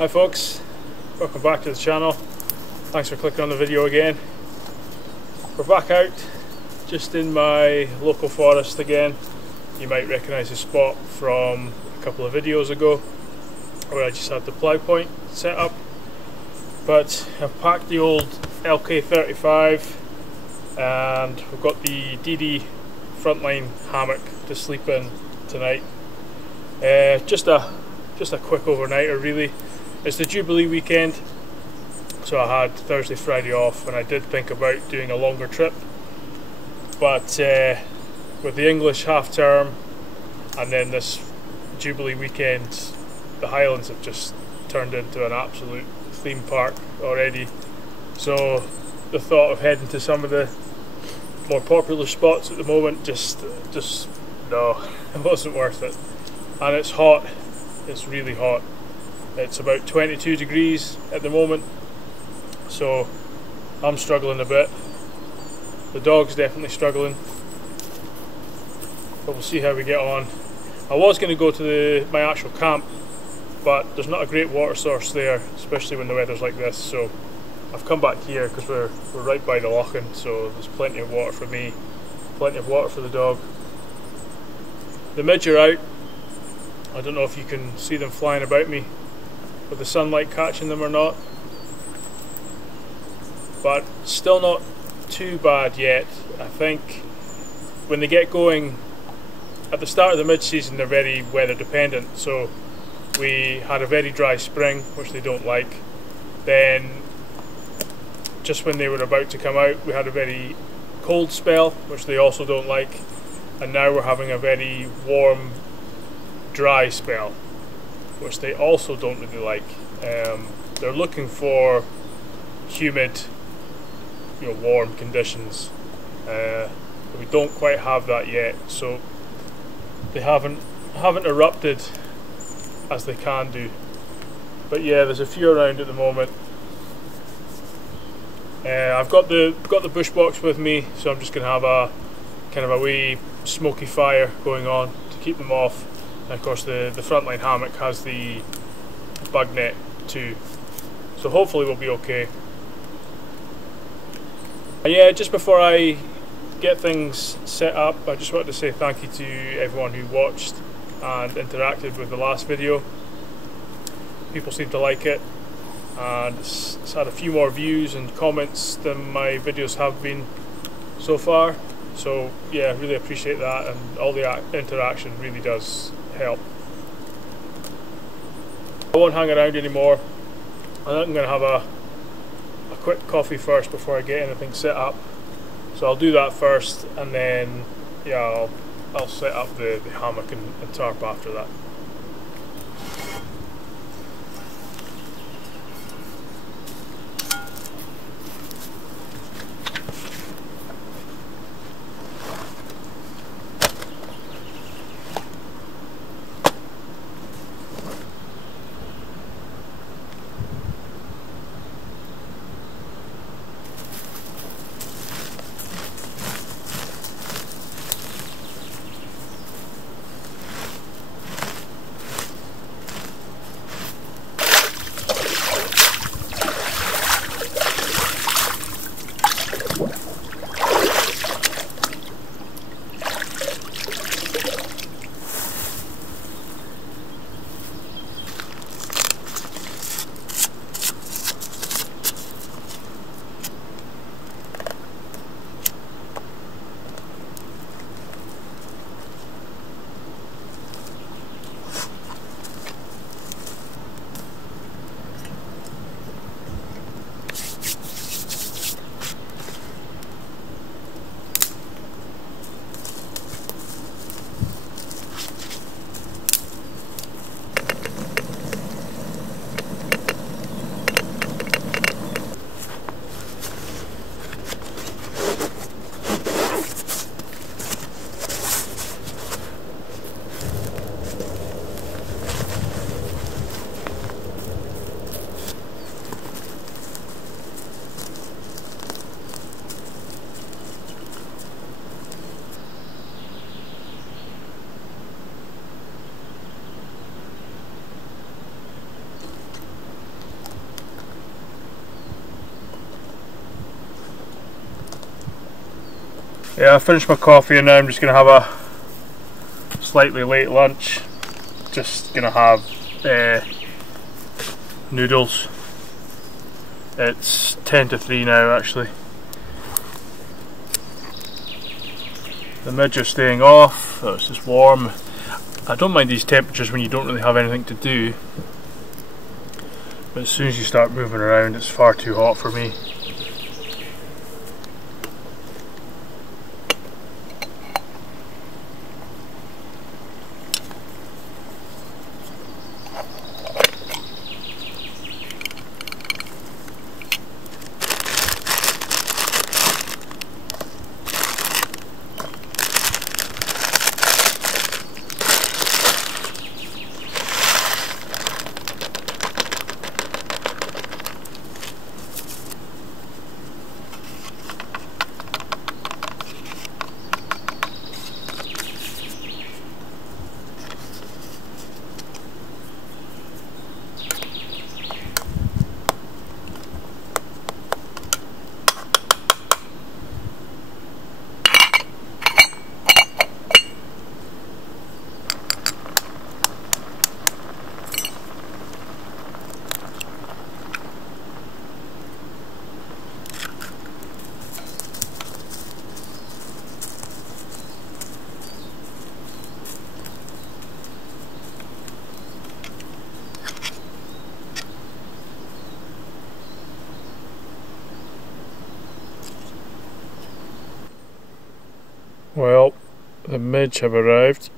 Hi folks, welcome back to the channel. Thanks for clicking on the video again. We're back out just in my local forest again. You might recognise the spot from a couple of videos ago where I just had the plough point set up. But I've packed the old LK35 and we've got the DD frontline hammock to sleep in tonight. Just a quick overnighter really. It's the Jubilee weekend, so I had Thursday, Friday off, and I did think about doing a longer trip, but with the English half term and then this Jubilee weekend, the Highlands have just turned into an absolute theme park already. So the thought of heading to some of the more popular spots at the moment just no, it wasn't worth it. And it's hot, it's really hot. It's about 22 degrees at the moment, so I'm struggling a bit. The dog's definitely struggling, but we'll see how we get on. I was going to go to my actual camp, but there's not a great water source there, especially when the weather's like this, so I've come back here because we're right by the Loch, so there's plenty of water for me, plenty of water for the dog. The midge are out. I don't know if you can see them flying about me with the sunlight catching them or not, but still not too bad yet. I think when they get going at the start of the mid-season, they're very weather dependent, so we had a very dry spring, which they don't like. Then just when they were about to come out, we had a very cold spell, which they also don't like, and now we're having a very warm, dry spell, which they also don't really like. They're looking for humid, warm conditions. We don't quite have that yet, so they haven't erupted as they can do. But yeah, there's a few around at the moment. I've got the Bushbox with me, so I'm just going to have a kind of a wee smoky fire going on to keep them off. And of course the frontline hammock has the bug net too, so hopefully we'll be okay. And yeah, just before I get things set up, I just wanted to say thank you to everyone who watched and interacted with the last video. People seem to like it, and it's had a few more views and comments than my videos have been so far, so yeah, really appreciate that, and all the interaction really does help. I won't hang around anymore. I think I'm going to have a quick coffee first before I get anything set up, so I'll do that first, and then yeah, I'll set up the hammock and tarp after that. Yeah, I finished my coffee and now I'm just going to have a slightly late lunch. Just going to have noodles. It's 10 to 3 now actually. The midge are staying off, it's just warm. I don't mind these temperatures when you don't really have anything to do, but as soon as you start moving around it's far too hot for me. Well, the midge have arrived.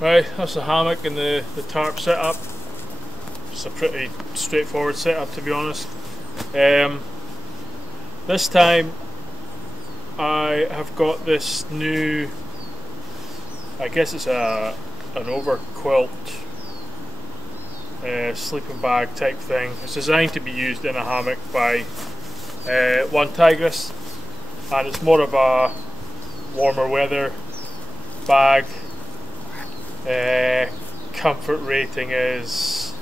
Right, that's the hammock and the tarp setup. It's a pretty straightforward setup, to be honest. This time I have got this new, I guess it's an over quilt sleeping bag type thing. It's designed to be used in a hammock by one tigress, and it's more of a warmer weather bag. Comfort rating is,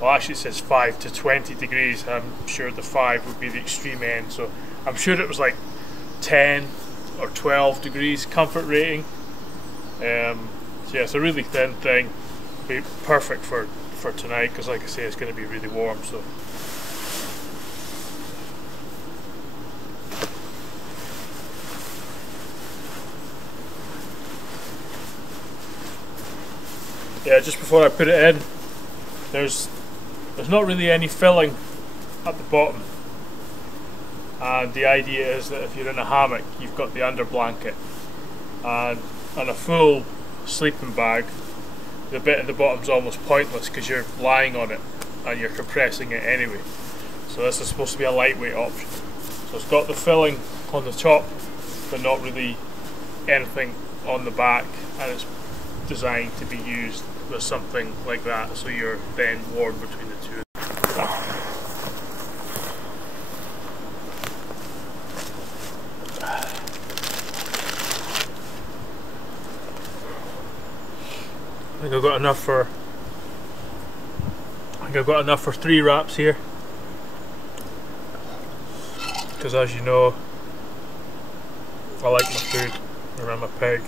well, actually it says 5 to 20 degrees. I'm sure the 5 would be the extreme end, so I'm sure it was like 10 or 12 degrees comfort rating. So yeah, it's a really thin thing. Be perfect for tonight, because like I say, it's going to be really warm. So yeah, just before I put it in, there's not really any filling at the bottom, and the idea is that if you're in a hammock, you've got the under blanket, and on a full sleeping bag, the bit at the bottom's almost pointless because you're lying on it and you're compressing it anyway. So this is supposed to be a lightweight option. So it's got the filling on the top, but not really anything on the back, and it's designed to be used with something like that, so you're then warm between the two. think I've got enough for 3 wraps here, because as you know, I like my food around my pig.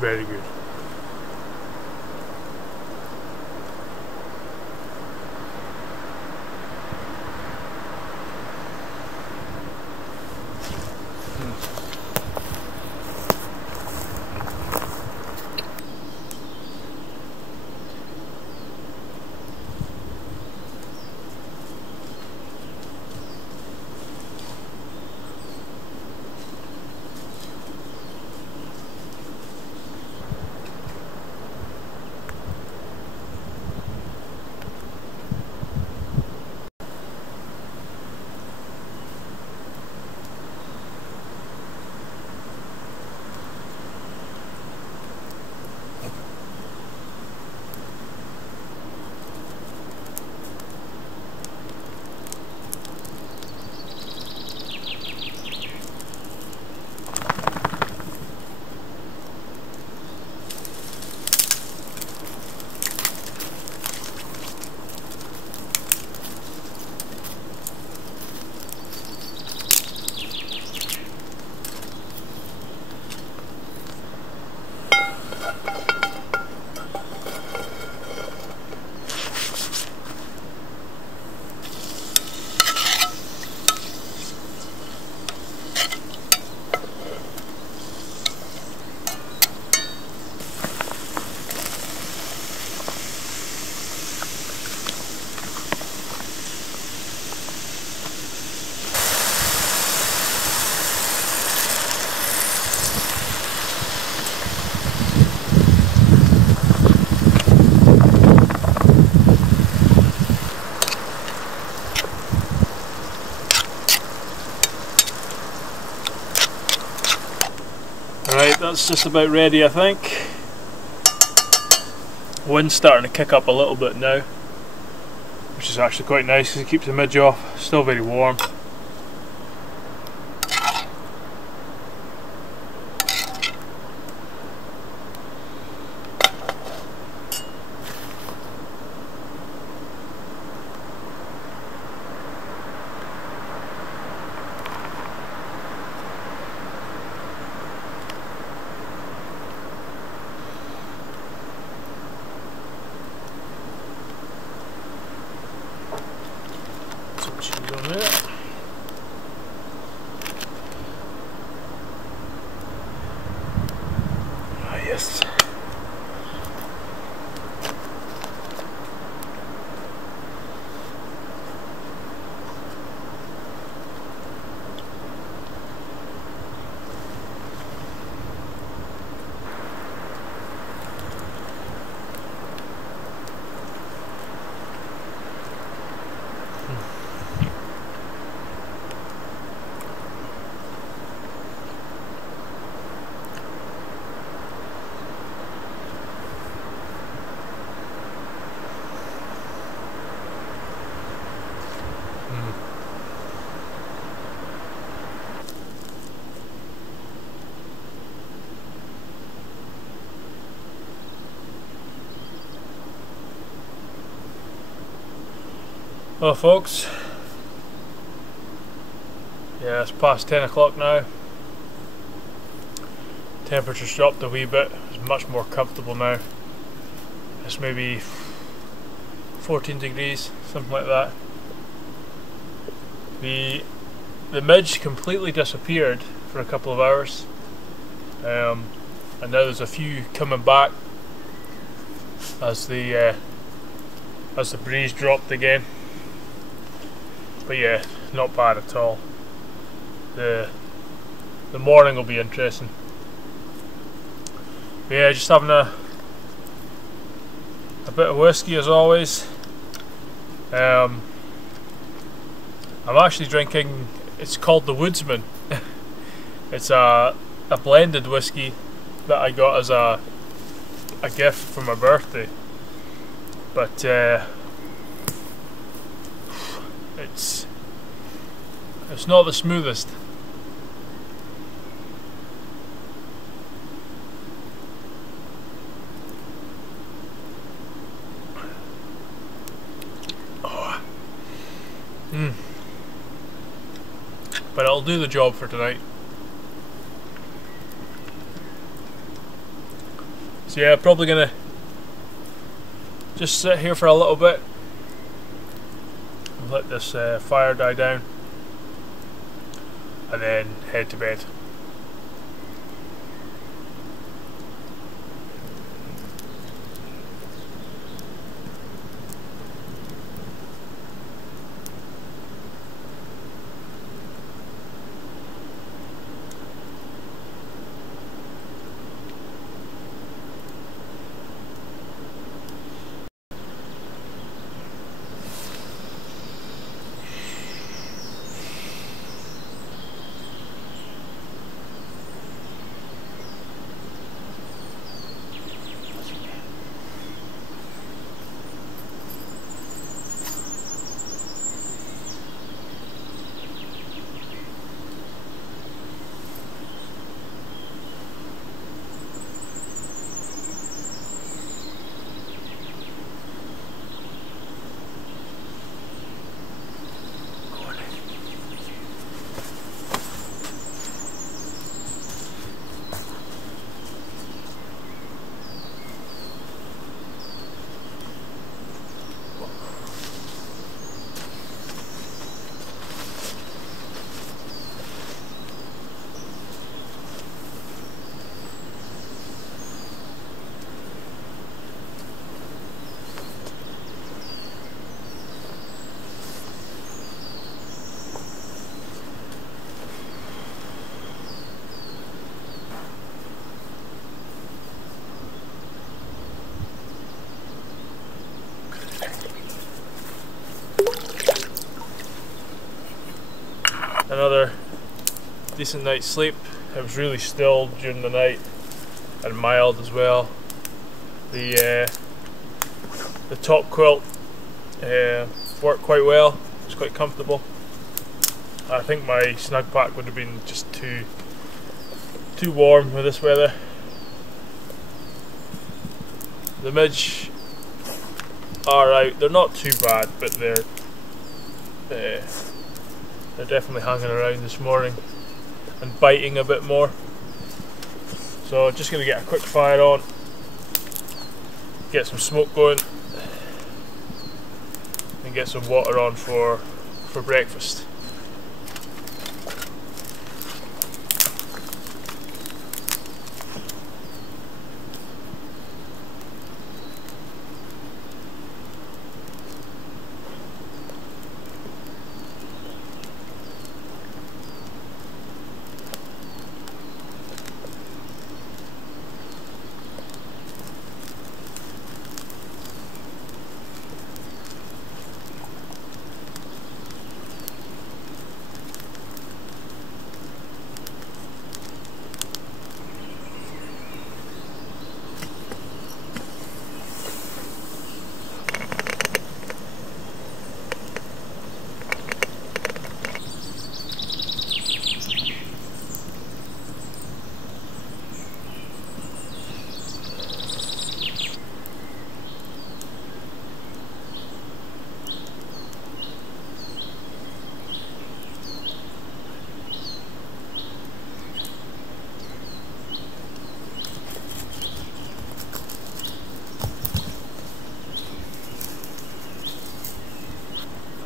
Very good. Right, that's just about ready, I think. Wind's starting to kick up a little bit now, which is actually quite nice because it keeps the midge off. Still very warm. Some cheese on there. Well folks, yeah, it's past 10 o'clock now. Temperature's dropped a wee bit, it's much more comfortable now. It's maybe 14 degrees, something like that. The midge completely disappeared for a couple of hours, and now there's a few coming back as the breeze dropped again. But yeah, not bad at all. The morning will be interesting. But yeah, just having a bit of whiskey as always. I'm actually drinking, it's called the Woodsman. It's a blended whiskey that I got as a gift for my birthday. But it's not the smoothest. But it'll do the job for tonight. So yeah, probably gonna just sit here for a little bit and let this fire die down, and then head to bed. Another decent night's sleep. It was really still during the night and mild as well. The top quilt worked quite well. It was quite comfortable. I think my snug pack would have been just too warm with this weather. The midge are out. They're not too bad, but they're definitely hanging around this morning and biting a bit more. So just going to get a quick fire on, get some smoke going, and get some water on for breakfast.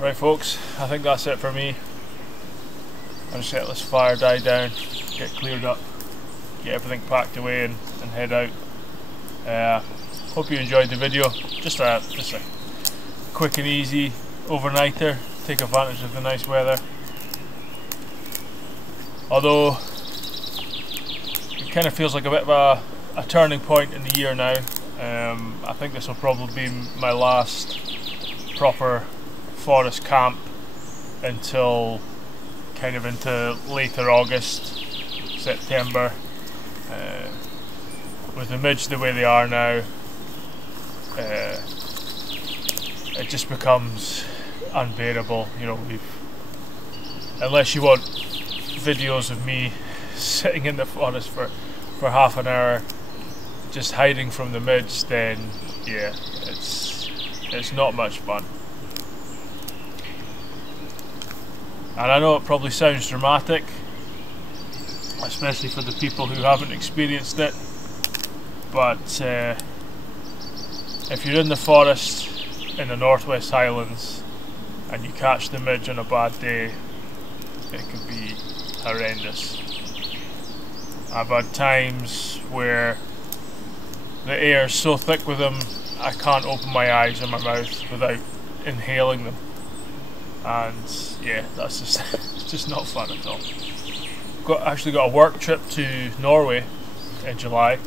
Right folks, I think that's it for me. I'm just let this fire die down, get cleared up, get everything packed away and head out. Hope you enjoyed the video. Just a quick and easy overnighter, take advantage of the nice weather. Although it kind of feels like a bit of a turning point in the year now. I think this will probably be my last proper forest camp until kind of into later August, September. With the midge the way they are now, it just becomes unbearable. You know, unless you want videos of me sitting in the forest for half an hour just hiding from the midge, then yeah, it's not much fun. And I know it probably sounds dramatic, especially for the people who haven't experienced it, but if you're in the forest in the Northwest Highlands and you catch the midge on a bad day, it can be horrendous. I've had times where the air is so thick with them I can't open my eyes and my mouth without inhaling them, and yeah, that's just not fun at all. Actually got a work trip to Norway in July,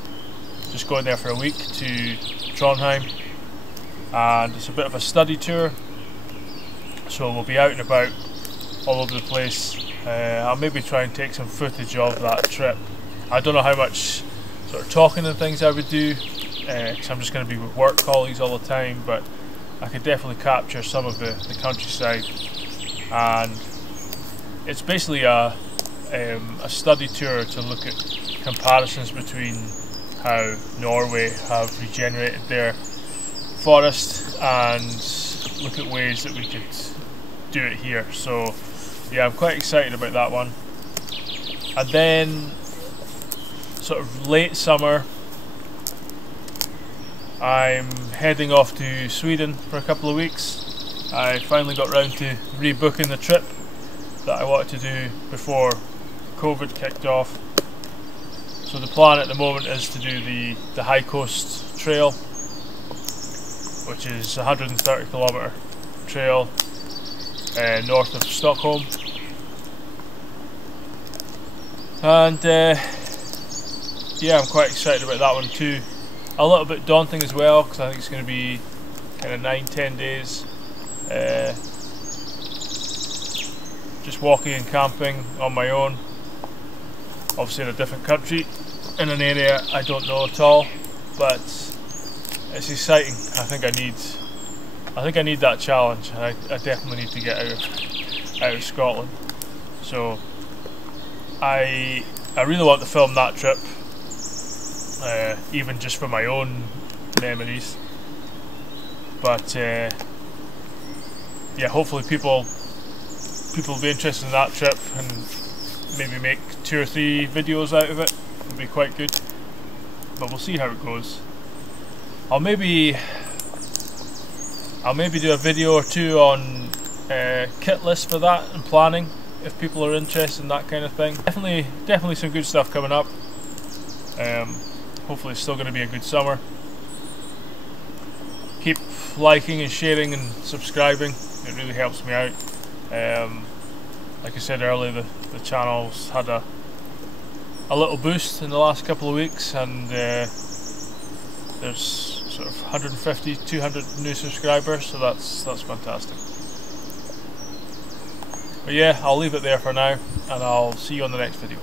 just going there for a week to Trondheim, and it's a bit of a study tour, so we'll be out and about all over the place. I'll maybe try and take some footage of that trip. I don't know how much sort of talking and things I would do, because I'm just going to be with work colleagues all the time, but I could definitely capture some of the countryside. And it's basically a study tour to look at comparisons between how Norway have regenerated their forest and look at ways that we could do it here. So yeah, I'm quite excited about that one. And then sort of late summer, I'm heading off to Sweden for a couple of weeks. I finally got round to rebooking the trip that I wanted to do before COVID kicked off. So the plan at the moment is to do the High Coast Trail, which is a 130km trail north of Stockholm. And yeah, I'm quite excited about that one too. A little bit daunting as well, because I think it's going to be kind of 9-10 days just walking and camping on my own, obviously in a different country, in an area I don't know at all, but it's exciting. I think I need that challenge. I definitely need to get out of Scotland. So I really want to film that trip, even just for my own memories. But yeah, hopefully people will be interested in that trip and maybe make 2 or 3 videos out of it. It'll be quite good, but we'll see how it goes. I'll maybe do a video or 2 on kit list for that and planning, if people are interested in that kind of thing. Definitely some good stuff coming up. Hopefully it's still going to be a good summer. Keep liking and sharing and subscribing, it really helps me out. Like I said earlier, the channel's had a little boost in the last couple of weeks, and there's sort of 150, 200 new subscribers, so that's fantastic. But yeah, I'll leave it there for now, and I'll see you on the next video.